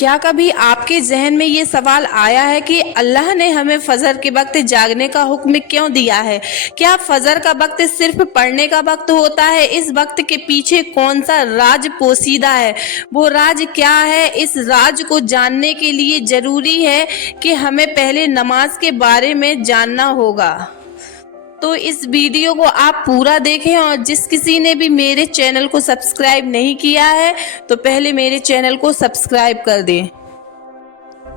کیا کبھی آپ کے ذہن میں یہ سوال آیا ہے کہ اللہ نے ہمیں فجر کے وقت جاگنے کا حکم کیوں دیا ہے؟ کیا فجر کا وقت صرف پڑھنے کا وقت ہوتا ہے؟ اس وقت کے پیچھے کون سا راز پوشیدہ ہے؟ وہ راز کیا ہے؟ اس راز کو جاننے کے لیے ضروری ہے کہ ہمیں پہلے نماز کے بارے میں جاننا ہوگا۔ تو اس ویڈیو کو آپ پورا دیکھیں، اور جس کسی نے بھی میرے چینل کو سبسکرائب نہیں کیا ہے تو پہلے میرے چینل کو سبسکرائب کر دیں۔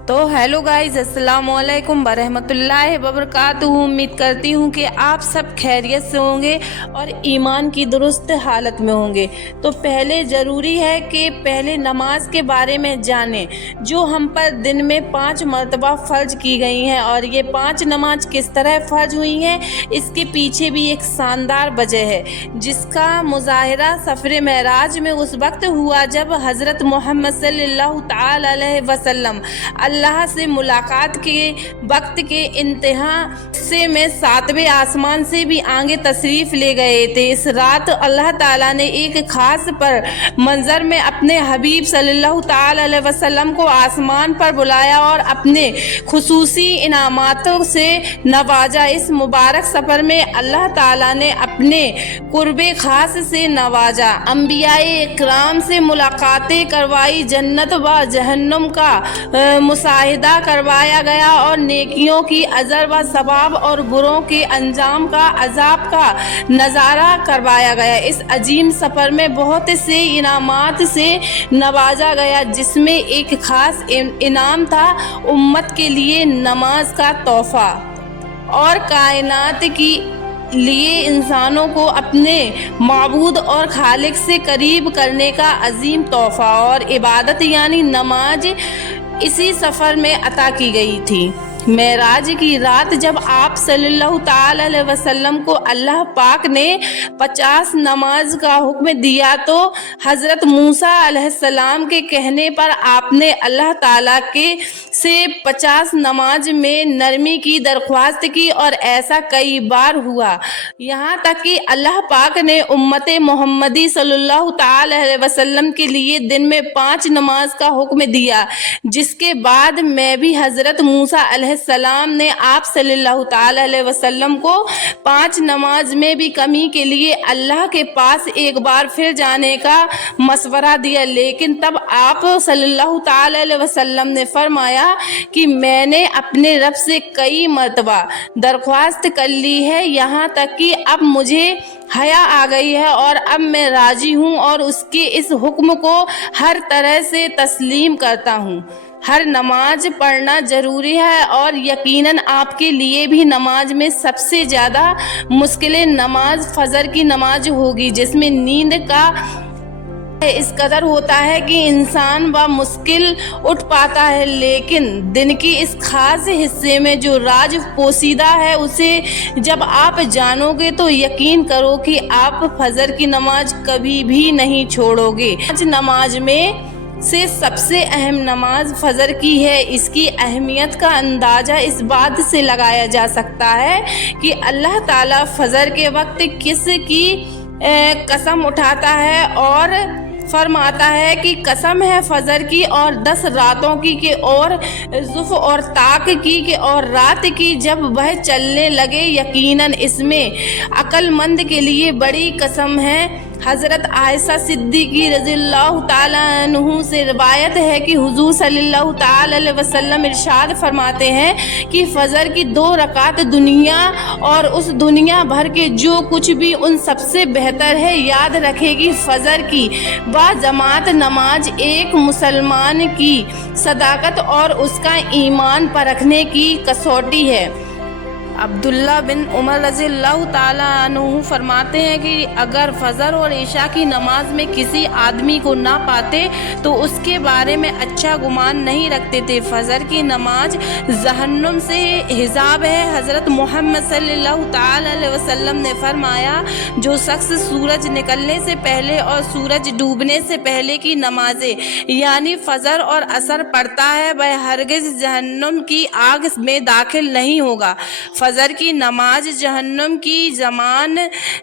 تو ہیلو گائز، السلام علیکم ورحمۃ اللہ وبرکاتہ۔ امید کرتی ہوں کہ آپ سب خیریت سے ہوں گے اور ایمان کی درست حالت میں ہوں گے۔ تو پہلے ضروری ہے کہ پہلے نماز کے بارے میں جانیں، جو ہم پر دن میں 5 مرتبہ فرض کی گئی ہیں، اور یہ 5 نماز کس طرح فرض ہوئی ہیں، اس کے پیچھے بھی ایک شاندار وجہ ہے، جس کا مظاہرہ سفر معراج میں اس وقت ہوا جب حضرت محمد صلی اللہ تعالی علیہ وسلم اللہ سے ملاقات کے وقت کے انتہا سے میں 7ویں آسمان سے بھی آگے تشریف لے گئے تھے۔ اس رات اللہ تعالیٰ نے ایک خاص پر منظر میں اپنے حبیب صلی اللہ تعالی علیہ وسلم کو آسمان پر بلایا اور اپنے خصوصی انعاماتوں سے نوازا۔ اس مبارک سفر میں اللہ تعالیٰ نے اپنے قرب خاص سے نوازا، انبیاء اکرام سے ملاقاتیں کروائی، جنت و جہنم کا مشاہدہ کروایا گیا، اور نیکیوں کی اجر و ثواب اور بروں کے انجام کا عذاب کا نظارہ کروایا گیا۔ اس عظیم سفر میں بہت سے انعامات سے نوازا گیا، جس میں ایک خاص انعام تھا امت کے لیے نماز کا تحفہ، اور کائنات کی لیے انسانوں کو اپنے معبود اور خالق سے قریب کرنے کا عظیم تحفہ اور عبادت یعنی نماز اسی سفر میں عطا کی گئی تھی۔ معراج کی رات جب آپ صلی اللہ تعالی علیہ وسلم کو اللہ پاک نے 50 نماز کا حکم دیا تو حضرت موسیٰ علیہ السلام کے کہنے پر آپ نے اللہ تعالیٰ سے 50 نماز میں نرمی کی درخواست کی، اور ایسا کئی بار ہوا، یہاں تک کہ اللہ پاک نے امت محمدی صلی اللہ تعالی علیہ وسلم کے لیے دن میں 5 نماز کا حکم دیا، جس کے بعد میں بھی حضرت موسیٰ علیہ السلام نے آپ صلی اللہ تعالی علیہ وسلم کو 5 نماز میں بھی کمی کے لیے اللہ کے پاس ایک بار پھر جانے کا مشورہ دیا، لیکن تب آپ صلی اللہ تعالی علیہ وسلم نے فرمایا کہ میں نے اپنے رب سے کئی مرتبہ درخواست کر لی ہے، یہاں تک کہ اب مجھے حیا آ گئی ہے، اور اب میں راضی ہوں اور اس کے اس حکم کو ہر طرح سے تسلیم کرتا ہوں۔ ہر نماز پڑھنا ضروری ہے، اور یقیناً آپ کے لیے بھی نماز میں سب سے زیادہ مشکل نماز فجر کی نماز ہوگی، جس میں نیند کا اس قدر ہوتا ہے کہ انسان بمشکل اٹھ پاتا ہے، لیکن دن کی اس خاص حصے میں جو راز پوشیدہ ہے اسے جب آپ جانو گے تو یقین کرو کہ آپ فجر کی نماز کبھی بھی نہیں چھوڑو گے۔ آج نماز میں سے سب سے اہم نماز فجر کی ہے۔ اس کی اہمیت کا اندازہ اس بات سے لگایا جا سکتا ہے کہ اللہ تعالیٰ فجر کے وقت کس کی قسم اٹھاتا ہے اور فرماتا ہے کہ قسم ہے فجر کی اور 10 راتوں کی کہ اور ظف اور طاق کی کہ اور رات کی جب وہ چلنے لگے، یقیناً اس میں عقل مند کے لیے بڑی قسم ہے۔ حضرت عائشہ صدیقہ رضی اللہ تعالیٰ عنہ سے روایت ہے کہ حضور صلی اللہ تعالی علیہ وسلم ارشاد فرماتے ہیں کہ فجر کی 2 رکعت دنیا اور اس دنیا بھر کے جو کچھ بھی ان سب سے بہتر ہے۔ یاد رکھے کہ فجر کی باجماعت نماز ایک مسلمان کی صداقت اور اس کا ایمان پرکھنے کی کسوٹی ہے۔ عبداللہ بن عمر رضی اللہ تعالیٰ عنہ فرماتے ہیں کہ اگر فجر اور عشاء کی نماز میں کسی آدمی کو نہ پاتے تو اس کے بارے میں اچھا گمان نہیں رکھتے تھے۔ فجر کی نماز جہنم سے حجاب ہے۔ حضرت محمد صلی اللہ تعالی علیہ وسلم نے فرمایا، جو شخص سورج نکلنے سے پہلے اور سورج ڈوبنے سے پہلے کی نمازیں یعنی فجر اور عصر پڑھتا ہے وہ ہرگز جہنم کی آگ میں داخل نہیں ہوگا۔ फजर की नमाज जहन्नम की जमान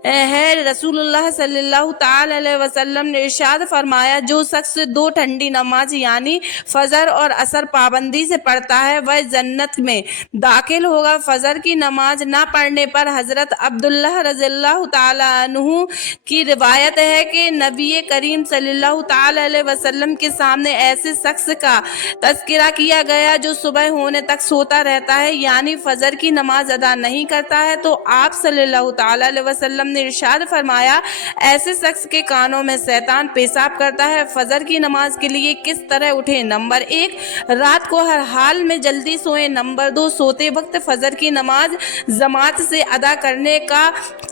है। रसूलुल्लाह सल्लल्लाहु ताला अलैहि वसल्लम ने इरशाद फरमाया, जो शख्स 2 ठंडी नमाज यानी फजर और असर पाबंदी से पढ़ता है वह जन्नत में दाखिल होगा। फजर की नमाज ना पढ़ने पर हजरत अब्दुल्लाह रज़ियल्लाहु ताला अन्हु की रिवायत है कि नबी करीम सल्लल्लाहु ताला अलैहि वसल्लम के सामने ऐसे शख्स का तज़किरा किया गया जो सुबह होने तक सोता रहता है, यानी फजर की नमाज अदा नहीं करता है। तो आप सल्लल्लाहु ताला अलैहि वसल्लम ने इरशाद फरमाया, ऐसे शख्स के कानों में शैतान पेशाब करता है। फजर की नमाज के लिए किस तरह उठें? नंबर 1, रात को हर हाल में जल्दी सोएं। नंबर 2, सोते वक्त फजर की नमाज जमात से अदा करने का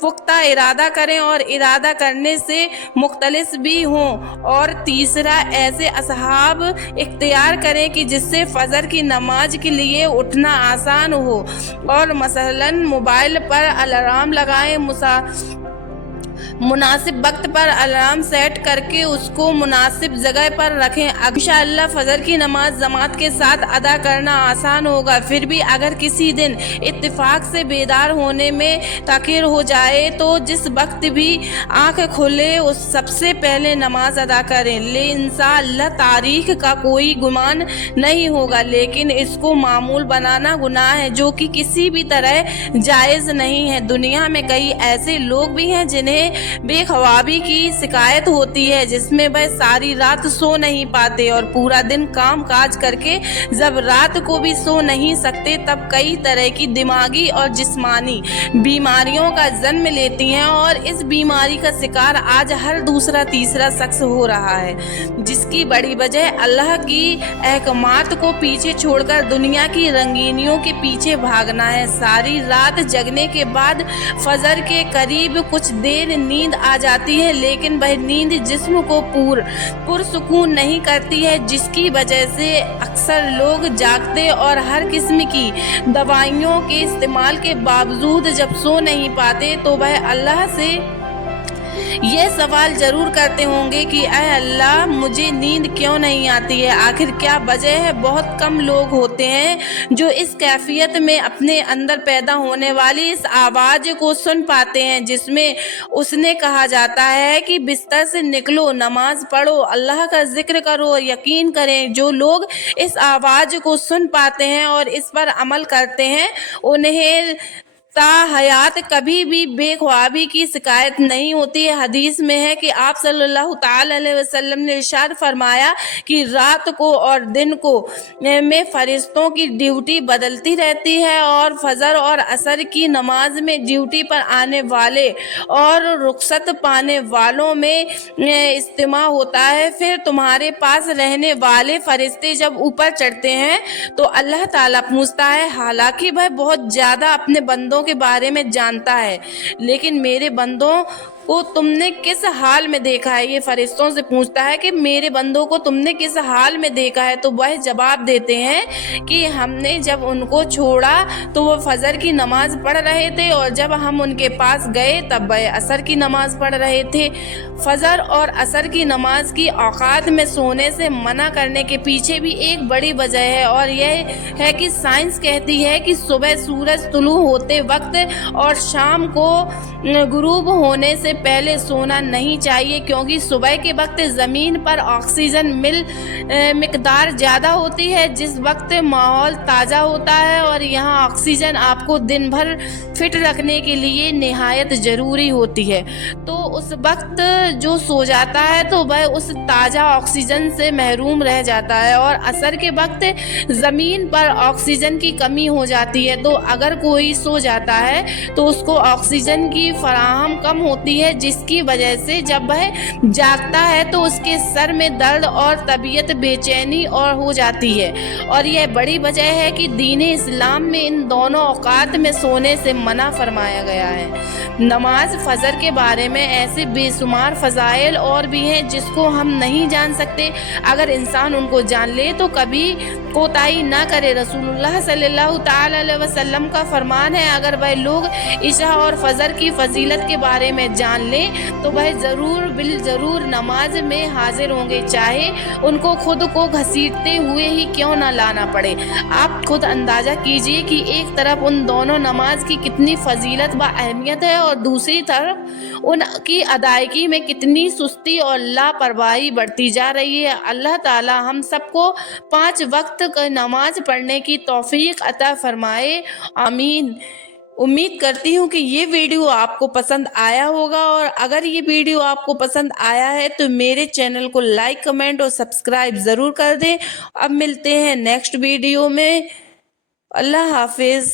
पुख्ता इरादा करें और इरादा करने से मुख्तलिस भी हों। और तीसरा, ऐसे असहाब इख्तियार करें कि जिससे फजर की नमाज के लिए उठना आसान हो, और मसलन मोबाइल पर अलार्म लगाएं, मुनासिब वक्त पर अलार्म सेट करके उसको मुनासिब जगह पर रखें। इंशाअल्लाह फजर की नमाज जमात के साथ अदा करना आसान होगा। फिर भी अगर किसी दिन इत्तेफाक से बेदार होने में ताखिर हो जाए तो जिस वक्त भी आंख खुले उस सबसे पहले नमाज अदा करें। इंशाअल्लाह तारीख का कोई गुमान नहीं होगा, लेकिन इसको मामूल बनाना गुनाह है जो कि किसी भी तरह जायज़ नहीं है। दुनिया में कई ऐसे लोग भी हैं जिन्हें बेख्वाबी की शिकायत होती है, जिसमें वह सारी रात सो नहीं पाते और पूरा दिन काम काज करके जब रात को भी सो नहीं सकते तब कई तरह की दिमागी और जिस्मानी बीमारियों का जन्म लेती हैं, और इस बीमारी का शिकार आज हर दूसरा तीसरा शख्स हो रहा है, जिसकी बड़ी वजह अल्लाह की अहकामात को पीछे छोड़कर दुनिया की रंगीनियों के पीछे भागना है। सारी रात जगने के बाद फजर के करीब कुछ देर नींद आ जाती है, लेकिन वह नींद जिस्म को पुरसुकून नहीं करती है, जिसकी वजह से अक्सर लोग जागते और हर किस्म की दवाइयों के इस्तेमाल के बावजूद जब सो नहीं पाते तो वह अल्लाह से ये सवाल जरूर करते होंगे कि ऐ अल्लाह मुझे नींद क्यों नहीं आती है, आखिर क्या वजह है। बहुत कम लोग होते हैं जो इस कैफियत में अपने अंदर पैदा होने वाली इस आवाज़ को सुन पाते हैं जिसमें उसने कहा जाता है कि बिस्तर से निकलो, नमाज पढ़ो, अल्लाह का जिक्र करो। यकीन करें जो लोग इस आवाज़ को सुन पाते हैं और इस पर अमल करते हैं उन्हें हयात कभी भी बेख्वाबी की शिकायत नहीं होती है। हदीस में है कि आप सल्लल्लाहु ताला अलैहि वसल्लम ने इरशाद फरमाया कि रात को और दिन को में फरिश्तों की ड्यूटी बदलती रहती है, और फजर और असर की नमाज में ड्यूटी पर आने वाले और रुखसत पाने वालों में इज्तिमा होता है। फिर तुम्हारे पास रहने वाले फरिश्ते जब ऊपर चढ़ते हैं तो अल्लाह ताला पूछता है, हालांकि वह बहुत ज़्यादा अपने बंदों के बारे में जानता है, लेकिन मेरे बंदों को तुमने किस हाल में देखा है। ये फरिश्तों से पूछता है कि मेरे बंदों को तुमने किस हाल में देखा है, तो वह जवाब देते हैं कि हमने जब उनको छोड़ा तो वो फजर की नमाज पढ़ रहे थे, और जब हम उनके पास गए तब वह असर की नमाज पढ़ रहे थे। फजर और असर की नमाज की औकात में सोने से मना करने के पीछे भी एक बड़ी वजह है, और यह है कि साइंस कहती है कि सुबह सूरज तुलू होते वक्त और शाम को गुरूब होने से पहले सोना नहीं चाहिए, क्योंकि सुबह के वक्त ज़मीन पर ऑक्सीजन मिकदार ज़्यादा होती है, जिस वक्त माहौल ताज़ा होता है, और यहाँ ऑक्सीजन आपको दिन भर फिट रखने के लिए निहायत ज़रूरी होती है। तो उस वक्त जो सो जाता है तो वह उस ताज़ा ऑक्सीजन से महरूम रह जाता है, और असर के वक्त ज़मीन पर ऑक्सीजन की कमी हो जाती है। तो अगर कोई सो जाता है तो उसको ऑक्सीजन की फराहम कम होती है, जिसकी वजह से जब वह जागता है तो उसके सर में दर्द और तबीयत बेचैनी और हो जाती है। और यह बड़ी वजह है कि दीन इस्लाम में इन दोनों औकात में सोने से मना फरमाया गया है। नमाज फजर के बारे में ऐसे बेशुमार फ़ज़ाइल और भी हैं जिसको हम नहीं जान सकते। अगर इंसान उनको जान ले तो कभी कोताही ना करे। रसूलुल्लाह सल्लल्लाहु ताला अलैहि वसल्लम का फरमान है, अगर वह लोग इशा और फजर की फजीलत के बारे में जान लें तो वह ज़रूर बिल ज़रूर नमाज में हाजिर होंगे, चाहे उनको खुद को घसीटते हुए ही क्यों ना लाना पड़े। आप खुद अंदाज़ा कीजिए कि एक तरफ उन दोनों नमाज की कितनी फजीलत व अहमियत है और दूसरी तरफ उनकी अदायगी में कितनी सुस्ती और लापरवाही बढ़ती जा रही है। अल्लाह ताला हम सबको 5 वक्त का नमाज पढ़ने की तौफीक अता फरमाए, आमीन। उम्मीद करती हूँ कि ये वीडियो आपको पसंद आया होगा, और अगर ये वीडियो आपको पसंद आया है तो मेरे चैनल को लाइक, कमेंट और सब्सक्राइब ज़रूर कर दें। अब मिलते हैं नेक्स्ट वीडियो में। अल्लाह हाफिज़।